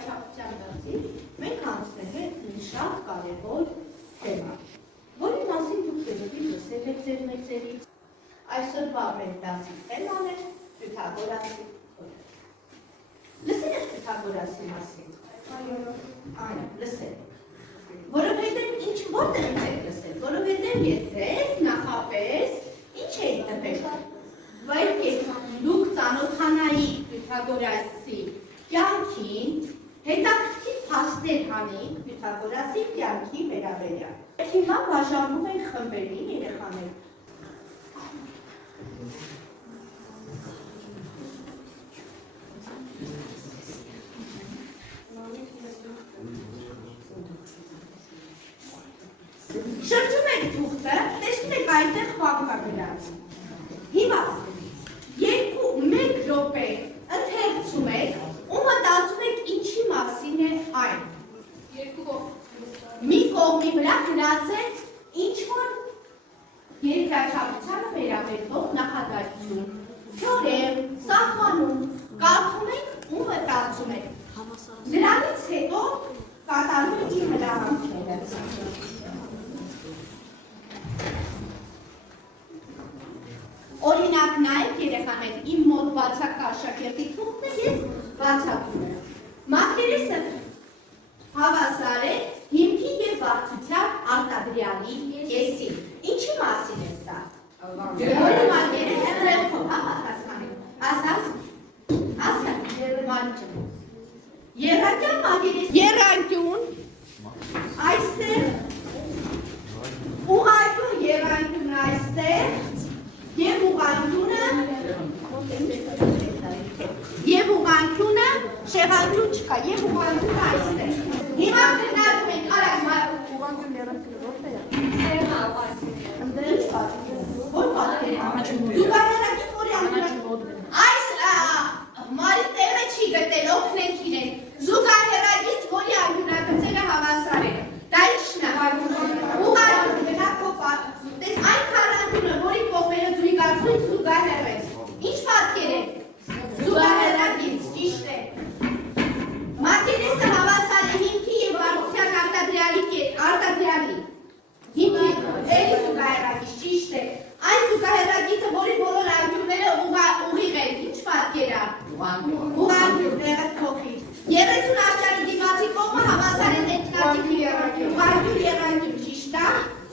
երկրաչափության մասին մենք անցնել ենք մի շատ կարևոր թեմա, որի մասին դուք երևի լսել եք ձեր մեծերից։ Այսօրվա մեր դասի թեման է Պյութագորասի օրը։ Լսել եք Պյութագորասի մասին։ Այո, լսել եք։ Որովհետև ինչ որտեղից եք լսել, որովհետև եթե նախապես ինչ եք տվել, բայց դուք ծանոթանայիք Պյութագորասի կյանքին, հետաքրքիր փաստեր անեիք Պյութագորասի կյանքի վերաբերյալ։ Հիմա բաժանում ենք խմբերի երեխաներ։ Շրջում եք թուղթը, տեսնում եք այնտեղ ֆակտ գրած։ Հիմա մեկ րոպե ընթերցում եք ու մտածում եք ինչի մասին է այն։ Մի կողմի վրա գրած է ինչ-որ երկրաչափությանը վերաբերող նախադասություն, թեորեմ, սահմանում, կարդում եք ու մտածում եք։ Դրանից հետո կատարում եք իր հրահանգները։ Օրինակ նայեք երեխաներ, իմ մոտ բացակա աշակերտի թուղթն է, ես բացակում եմ։ Մակերեսը հավասար է հիմքի և վարդության արտադրյալի կեսին։ Ինչի մասին է սա։ Որի մակերեսը ռելքով, ասաս, եռանկյուն մակերես, եռանկյուն, այստեղ, ուղղանկյուն եռանկյուն այստեղ, Եվ ուղղանկյունը շեղանկյուն չկա, և ուղղանկյունը այստեղ։ Հիմա գնալում ենք արագ ուղղանկյուն եռանկյունը որտեղ է։ Այս մարի տեղը չի գտել, օգնենք իրեն։ Զուգահեռագիծ, որի անկյունագծերը հավասար են։ Դա ի՞նչն է։ Ուղղանկյուն գնալով այն քառանկյունը, որի կողմերը զույգակցույց զուգահեռ են։ Ինչ պատկեր է։ Զուգահեռագիծ, ճիշտ է։ Մակերեսը հավասար է հիմքի և վարդության արտադրյալի։ Հիմքի էլի զուգահեռագիծ, ճիշտ է։ Այն զուգահեռագիծը, որի բոլոր անկյունները ուղիղ են, ինչ պատկեր է։ Ուղղանկյուն, տեղը փոխի։ 30 աշճարի դիմացի կողմը հավասար է ներքնաճիքի եռանկյուն, ուղղանկյուն եռանկյուն, ճիշտ է։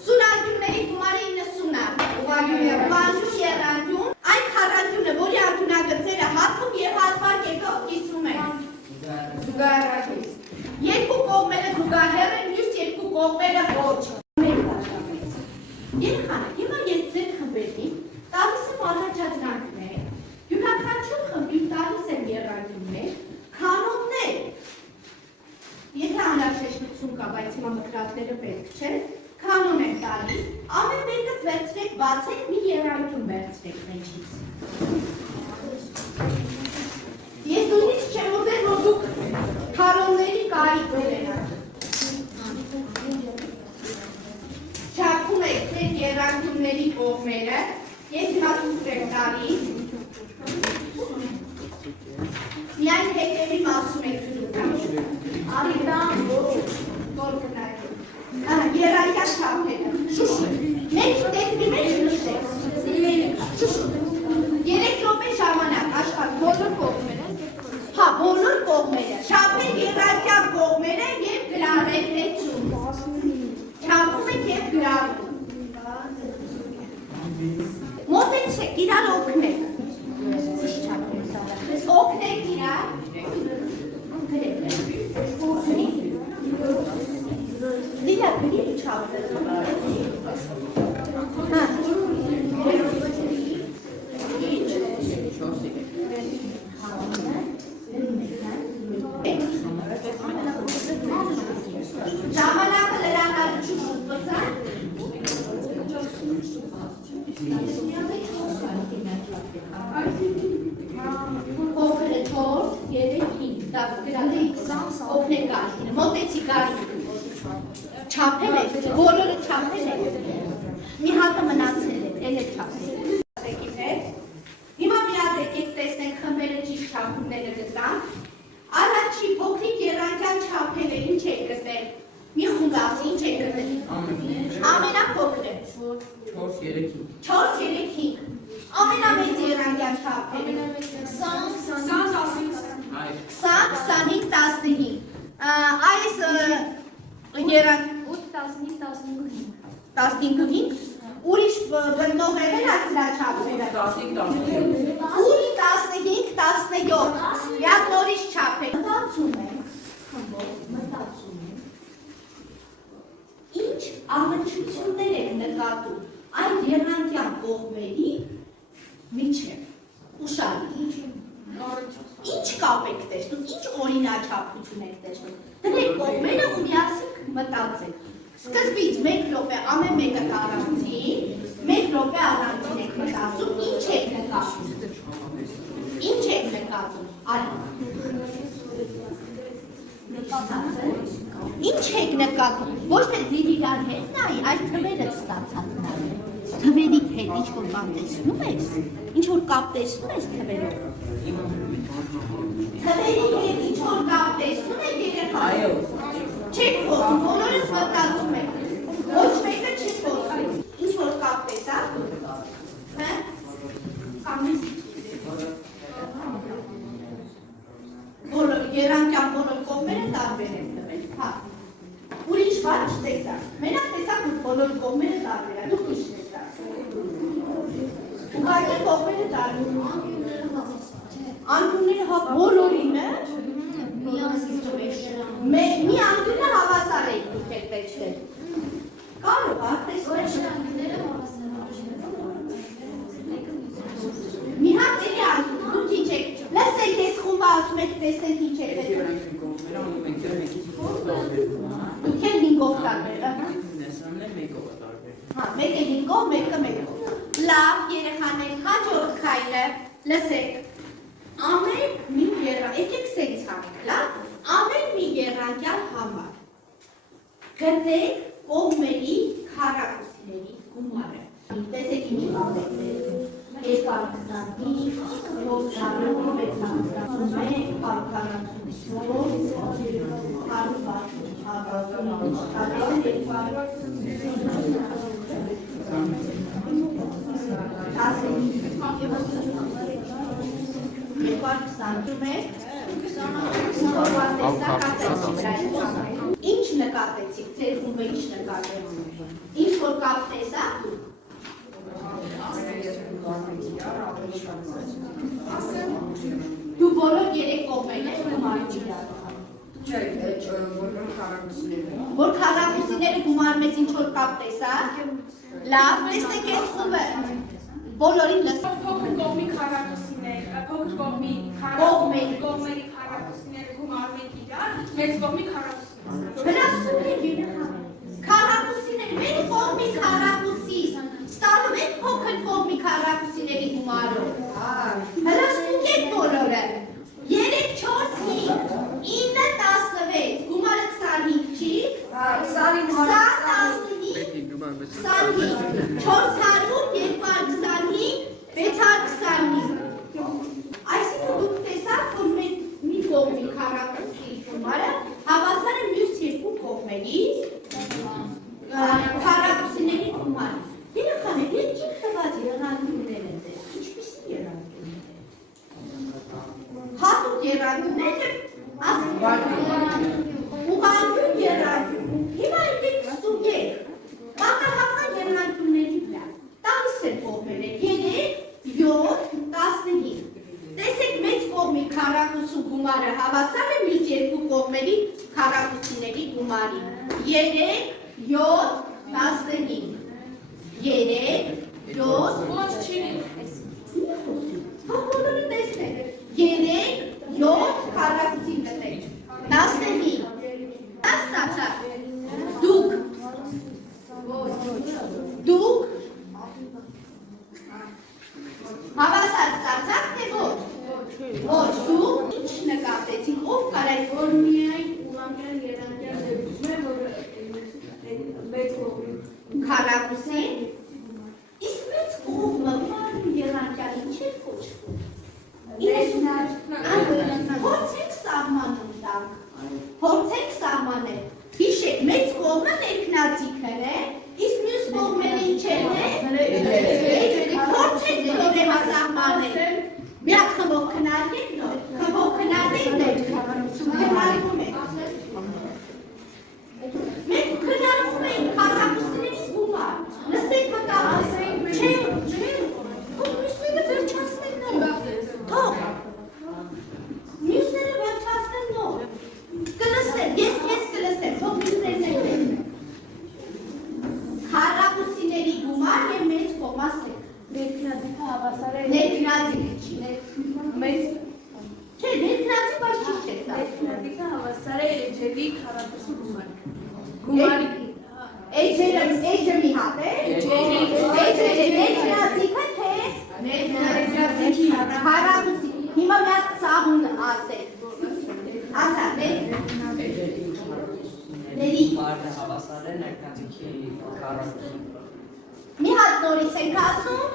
Սունակյունների գումարը 90 է, ուղղանկյուն եռանկյուն, այն քառանկյունը, որի անկյունագծերը հատվում և հատված կերպով կիսվում են։ Զուգահեռագիծ։ Երկու կողմերը զուգահեռ են, մյուս երկու կողմերը ոչ։ Երեխաներ, հիմա ես ձեր խմբերին տալիս եմ առաջադրանքներ, յուրաքանչյուր խմբին տալիս եմ եռանկյուններ, կանոններ։ Եթե անհրաժեշտություն կա, բայց հիմա մկրատները պետք չէ, կանոն եմ տալիս, ամեն մեկը վերցրեք, բացեք, մի եռանկյուն վերցրեք մեջից։ Ես նույնիսկ չեմ ուզել, որ դուք կանոնների կարիք ունենաք։ Չափում եք ձեր եռանկյունների կողմերը, ես հիմա ցույց եմ տալիս։ Միայն հետևի մասում եք դուք։ Արիդան, որ գնայք։ Եռանկյան չափերը, շուշու, մեկ տեքնի մեջ նշեք, շուշու, 3 րոպե ժամանակ, աշխատ, բոլոր կողմերը, հա, բոլոր կողմերը, չափեք եռանկյան կողմերը և գրավեք հետում, չափում եք և գրավում, մոտեցեք, իրար օգնեք, օգնեք իրար, Դիլա գրի չափել։ Ժամանակը լրացուցիչ ուզած։ Փոքրը 4, 3, 5, դա գրալը օգնեք արին, մոտեցիք արին։ Չափել եք, բոլորը չափել եք, մի հատը մնացել եք, էլ եք չափել։ Հիմա մի հատ եկեք տեսնենք խմբերը ճիշտ չափումները գտան, առաջի փոքրիկ մասը ինչ եք գտել։ Ամենափոքրը 4, 3, 5։ Ամենամեծ եռանկյան չափերը 20, 25, 15։ Այս եռանք 15, ուրիշ բնողերն այս նրա չափերը 8, 15, 17, яг նորից չափ է։ Մտածում ենք, ինչ առնչություններ եք նկատում այդ եռանկյան կողմերի միջև ուշադրի, ինչ կապ եք տեսնում, ինչ օրինաչափություն եք տեսնում, դրեք կողմերը ու միասին մտածեք։ Սկզբից 1 րոպե ամեն մեկը տարածի, 1 րոպե առանցին եք մտածում, ինչ եք նկատում։ Ինչ եք նկատում, ինչ եք նկատում, ոչ թե դիրիգար հետ նայի, այս թվերը ստացած նայի, թվերի հետ ինչ-որ բան տեսնում ես, ինչ-որ կապ տեսնում ես թվերով։ Թվերի հետ ինչ-որ կապ տեսնում եք երեխաներով։ Չեք խոսում, բոլորս մտածում եք, ոչ մեկը չի խոսում, ինչ-որ կապ տեսակ, եռանկյան բոլոր կողմերը տարբեր են տվել, հա։ Ուրիշ բան չտեսակ, մենակ տեսակ ու բոլոր կողմերը տարբեր են, դուք ինչ տեսակ։ Ուղղակի կողմերը տարբեր են։ Անկյունները հա բոլորինը մի անկյունը հավասար եք դուք եք տեսնել։ Կարող տեսնել։ Մի հատ էլի անկյուն, դուք ինչ եք, լսեք ես խումբը ասում եք տեսնեք ինչ եք դուք եք 5-ով տարբեր, հա, մեկը 5-ով, մեկը 1-ով։ Լավ, երեխաներ, հաջորդ քայլը, լսեք, ամեն մի եկեք սենց հանենք, լավ, ամեն մի եռանկյան համար գտեք կողմերի քառակուսիների գումարը։ Տեսեք ինչ բաններ։ 225, 400, 621, 400, ինչ նկատեցիք, ձեր խումբը ինչ նկատեցիք, ինչ որ կապ տեսակ, դու բոլոր 3 կողմերն եք գումարում իրար։ Որ քառակուսիները գումարում ես ինչ որ կապ տեսակ, լավ, տեսնեք այս խումբը, բոլորին լսեք։ Փոքր կողմի քառակուսիներ, փոքր կողմի կողմերի քառակուսիները գումարում եք իրար, մեծ կողմի քառակուսիները։ Քառակուսիներ, մեր կողմի քառակուսիս, ստանում եք փոքր կողմի քառակուսիների գումարով։ Հրաշքեք եք բոլորը։ 3, 4, 5, 9, 16, գումարը 25 չի։ 20, 15, 400, 225, 625։ Այսինքն դուք տեսաք, որ մի կողմի քառակուսի գումարը հավասար է մյուս երկու կողմերի քառակուսիների գումարը։ Երեխաներ, ինչ տված եռանկյուններ են դեր, ինչպիսի եռանկյուններ են։ Հատուկ եռանկյուններ ուղղանկյուն եռանկյուն։ Հիմա եկեք ստուգեք, պատահական եռանկյունների վրա, տալիս են կողմերը 3, 7, 15։ Տեսեք մեծ կողմի քառակուսու գումարը հավասար է մյուս երկու կողմերի քառակուսիների գումարին։ 3, 7, 15։ 3, 7, ոչ չի։ Բոլորը տեսնեք։ 3, 7 քառակուսի գտեք։ 15։ Ստացա։ Դուք հավասար ստացաք թե ոչ։ Ոչ, դուք ինչ նկատեցիք, ով կարա որ միայն ուղղանկյուն եռանկյան դեպքում է, որ մեծ կողմի քառակուսի, իսկ մեծ կողմը ման եռանկյանի չէ կոչվում։ Փորձեք սահմանում տանք, փորձեք սահմանել։ Հիշեք, մեծ կողմը Ներքնատիկը հավասար է էջերի քառակուսու գումարի։ Էջը մի հատ է։ Ներքնատիկը թե քառակուսի։ Հիմա մի հատ ծաղուն ասեք։ Ասա, ների հավասար է ներքնատիկի քառակուսու։ Մի հատ նորից ենք ասում։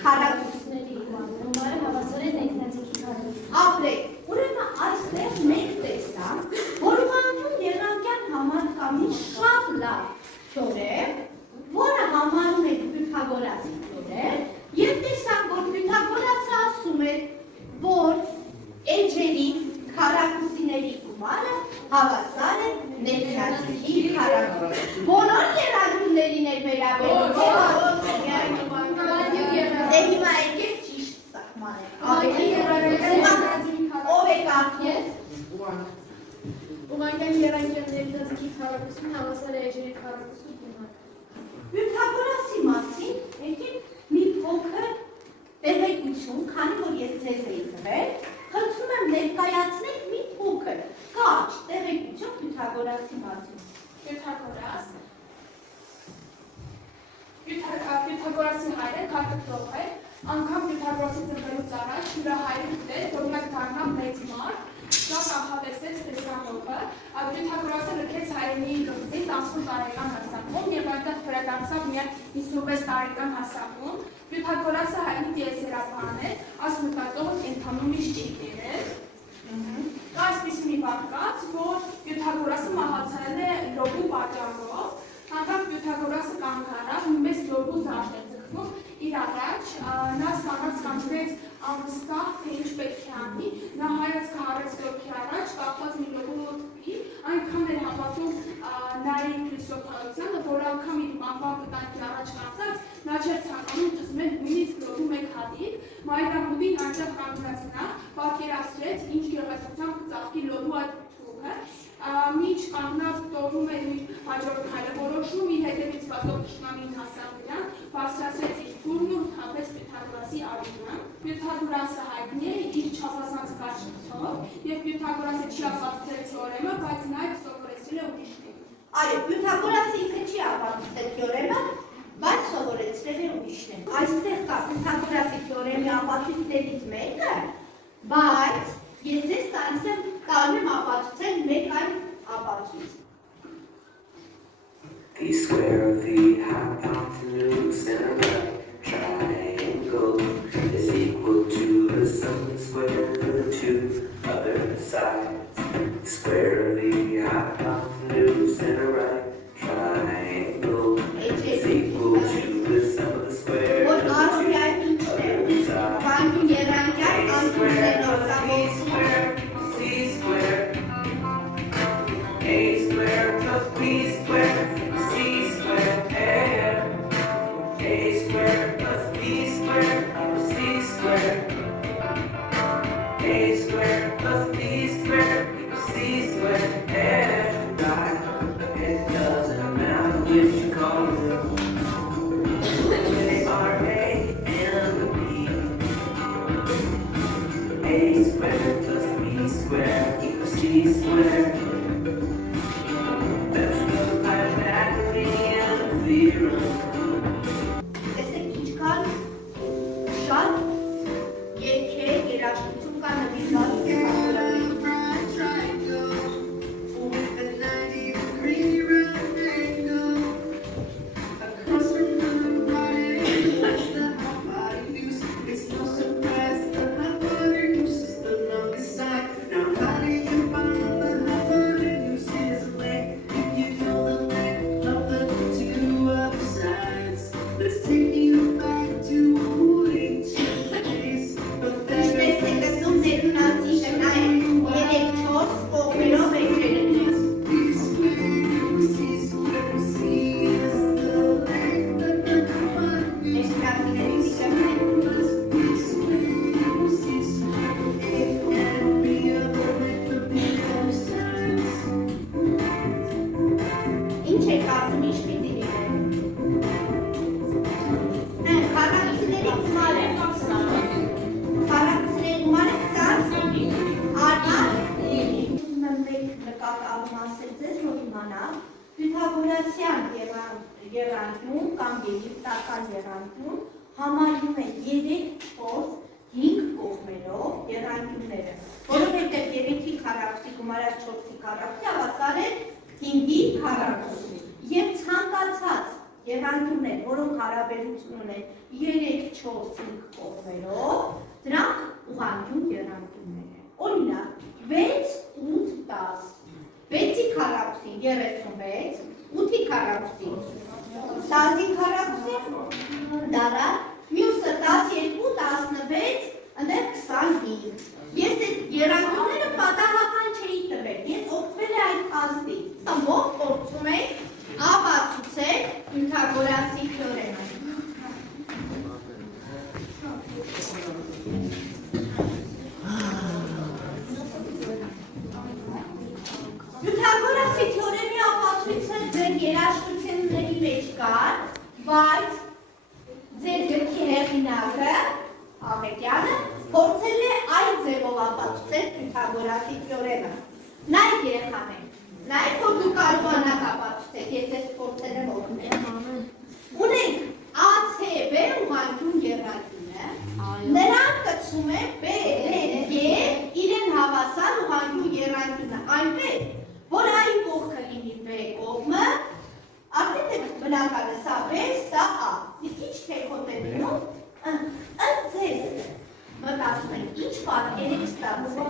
Քառակուսների գումարը հավասար է ներքնատիկի քառակուսու։ Ապրեք, ուրեմն այստեղ մենք տեսանք, որ կանոն եղանկյան համար կա մի շատ լավ թեորեմ, որը համարում ենք Պյութագորասի թեորեմ, եւ տեսանք, որ Պյութագորասը ասում է, որ էջերի քառակուսիների գումարը հավասար է ներքնատիկի քառակուսու։ Բոլոր եռագույններին է վերաբերում։ Դե հիմա եկեք ճիշտ սահմանենք։ Ով է կարդում։ Ուղղանկյան եռանկյան ներքնատիկի քառակուսուն հավասար է էջերի քառակուսու գումարը։ Պյութագորասի մասին եկեք մի փոքր տեղեկություն, քանի որ ես ձեզ էի տվել, խնդրում եմ ներկայացնեք մի փոքր կարճ տեղեկություն Պյութագորասի մասին։ Պյութագորասի հայրը քարտեզող է, անգամ Պյութագորասի ծնվելուց առաջ նրա հայրը գիտեր, որ նա կդառնա մեծ մարդ, նա կանխատեսեց տեսանողը, Պյութագորասը լքեց հայրենի կղզին 18 տարեկան հասակում եւ այնտեղ վերադարձավ միայն 56 տարեկան հասակում։ Պյութագորասը հայտնի տիեզերաբան է, ասմտածող կենդանու միշտ չի կերել։ Կա այսպիսի մի պատկաց, որ Պյութագորասը մահացել է լոբու պատճառով, անգամ Պյութագորասը կանգ առավ, նույնպես լոբու դաշտ է ձգվում իր առաջ, նա ստանաց կանչվեց անվստահ, թե ինչ պետք է անի, նա հայաց քարեց լոբի առաջ, կապված մի լոբու տպի, այնքան էր հավատում նայի քրիստոսայությանը, որ անգամ իր մահվան վտանգի առաջ կանգնած, նա չէր ցանկանում ծզմել նույնիսկ լոբու մեկ հատիկ, Մայրամուտին այնտեղ կանգնած նա պատկերացրեց, ինչ գեղեցկությամբ կծաղկի լոբու այդ թուղը, մինչ կանգնած տոնում էր իր հաջորդ քայլը որոշում, իր հետևից վազող թշնամին հասավ նրան, բարձրացրեց իր թուրն ու թափեց Պյութագորասի արյունը։ Պյութագորասը հայտնի է իր չափազանց կարճ թվով, եւ Պյութագորասը չի ապացուցել թեորեմը, բայց նա այդ սովորեցրել է ուրիշներին։ Այո, Պյութագորասը ինքը չի ապացուցել թեորեմը, բայց սովորեցրել է ուրիշներին։ Այստեղ կա Պյութագորասի թեորեմի ապացույցներից մեկը, բայց ես ձեզ տալիս եմ ապացուցել մեկ այլ ապացույց։ The square of the hypotenuse and a right triangle is equal to the sum of the square of the two other sides. The square of the hypotenuse and a right triangle is equal to the sum of the square of the two other sides. A square plus B square, C square, A square plus B square, C square, A square plus B square, C square, it doesn't matter which you call it. They are A and B. A square plus B square equals C square. Տեսեք ինչքան շատ երգեր, երաժշտություն կա նվիրված Պյութագորասին։ Ինչպես է գտնում ներքնատիկի ժամանակ Պյութագորասյան եռանկյուն կամ եգիպտական եռանկյուն համարվում է 3-4-5 կողմերով եռանկյունները, որովհետև 3-ի քառակուսի գումարած 4-ի քառակուսի հավասար է 5-ի քառակուսի, եւ ցանկացած եռանկյուններ, որոնք հարաբերություն ունեն 3-4-5 կողմերով, դրանք ուղղանկյուն եռանկյուններ են։ Օրինակ 6-8-10, 6-ի քառակուսի 36, 8-ի քառակուսի 10-ի քառակուսի դարա, մյուսը 12-16, ընդեղ 25։ Ես այդ եռանկյունները պատահական չէի տվել, ես օգտվել եմ այդ ազդից։ Ամբողջ փորձում եք ապացուցել Պյութագորասի թեորեմը։ Պյութագորասի թեորեմի ապացույցը ձեր երաժշտությունների մեջ կար, բայց ձեր գրքի հեղինակը Աղետյանը փորձել է այդ ձևով ապացուցել Պյութագորասի թեորեմը։ Նայեք երեխաներ, նայեք որ դուք կարողանաք ապացուցել, ես ես փորձել եմ օգնել։ Ունենք ACB ուղղանկյուն եռանկյունը, նրանք կցում են B եւ իրեն հավասար ուղղանկյուն եռանկյունը այնպես, որ այն կողքը լինի B կողմը, արդեն բնականը սա B, սա A։ Իսկ ինչ թեքոտ է լինում, ըստ ձեզ մտածում ենք, ինչ պատկեր եք ստացել։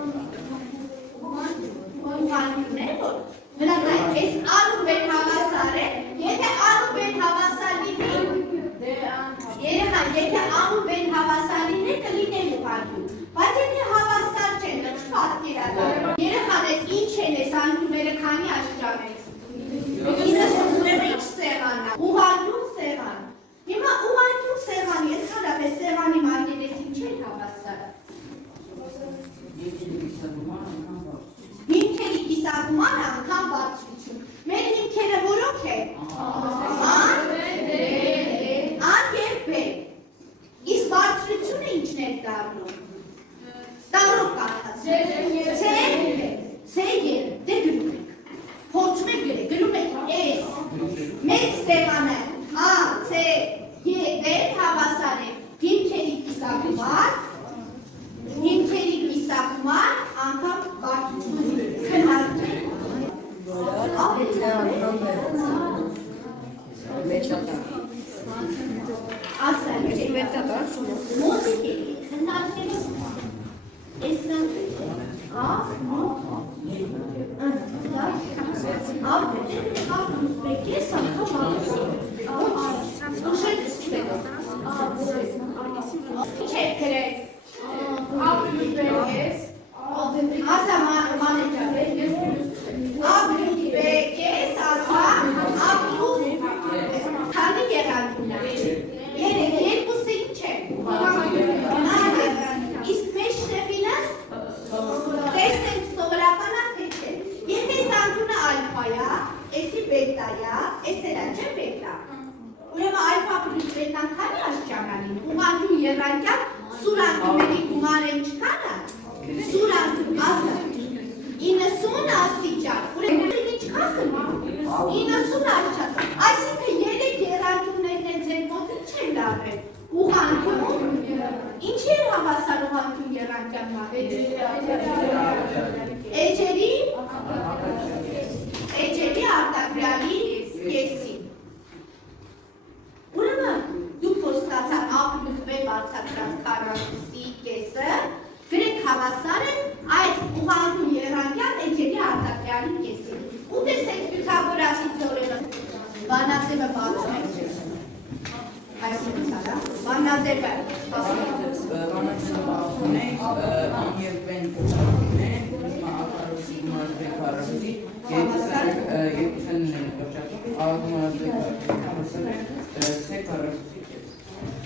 Ուղղանկյուններ, որ բնակային, այս A-ն B-ն հավասար է, եթե A-ն B-ն հավասար լինի, երեխա, եթե A-ն B-ն հավասար լինի, կլիներ ուղղանկյուն, բայց եթե հավասար չեն, ինչ պատկեր է։ Երեխաներ, ինչ են այս անկյունները քանի աշճան են։ 90 սեղանա, ուղղանկյուն սեղան։ Հիմա ուղղանկյուն սեղանի, ընդհանրապես սեղանի մակերեսին չէր հավասար։ Հիմքերի կիսագումարը անգամ բարձրություն։ Մեր հիմքերը որոնք են։ Ան և B։ Իսկ բարձրությունը ինչն է դառնում։ Տարով կարդացրեք։ C և դե գրում եք։ Փորձում եք գրեք, գրում եք S։ Մեծ սեղանը A, C, G, D հավասար է հիմքերի կիսագումար, անգամ բարձրություն։ Քննարկում Էջերի արտագրյալի կեսին։ Ուրեմն դուք որ ստացաք A + B բարձրացած քառակուսի կեսը, գրեք հավասար է այդ ուղղանկյուն եռանկյան էջերի արտագրյալի կեսին։ Ու տեսեք Պյութագորասի թեորեմը։ Բանաձևը բացում եք։ Այսինքն, բանաձևը բացում եք, ան եւ բեն կոչակներ, մակարոսի գումարած քառակուսի, երկուսն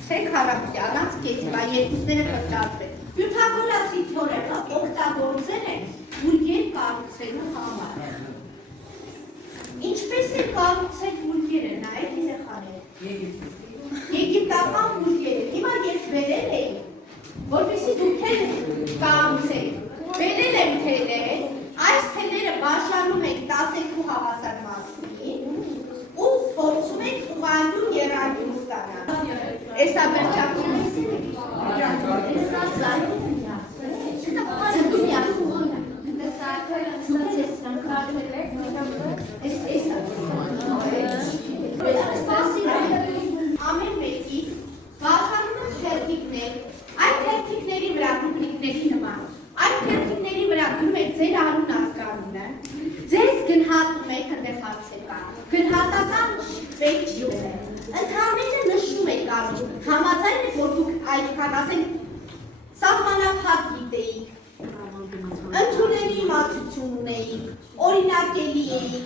C քառակուսի առանց կեսի, բայց երկուսները կրճատվեն։ Պյութագորասի թեորեմը օգտագործել են բուրգեր կառուցելու համար։ Ինչպես է կառուցել բուրգերը, նայեք երեխաներ։ Եգիպտական բուրգերը, հիմա ես վերել էի, որպեսզի դուք էլ կառուցեք։ Վերել եմ թելեր, այս թելերը բաժանում եք 12 հավասար մասի։ ոչ յուղ է։ Ընդհանրապես նշում եք կազմում, համաձայն եք, որ դուք այդքան ասենք սահմանափակ գիտեիք, ընդունելի իմացություն ունեիք, օրինակելի էիք,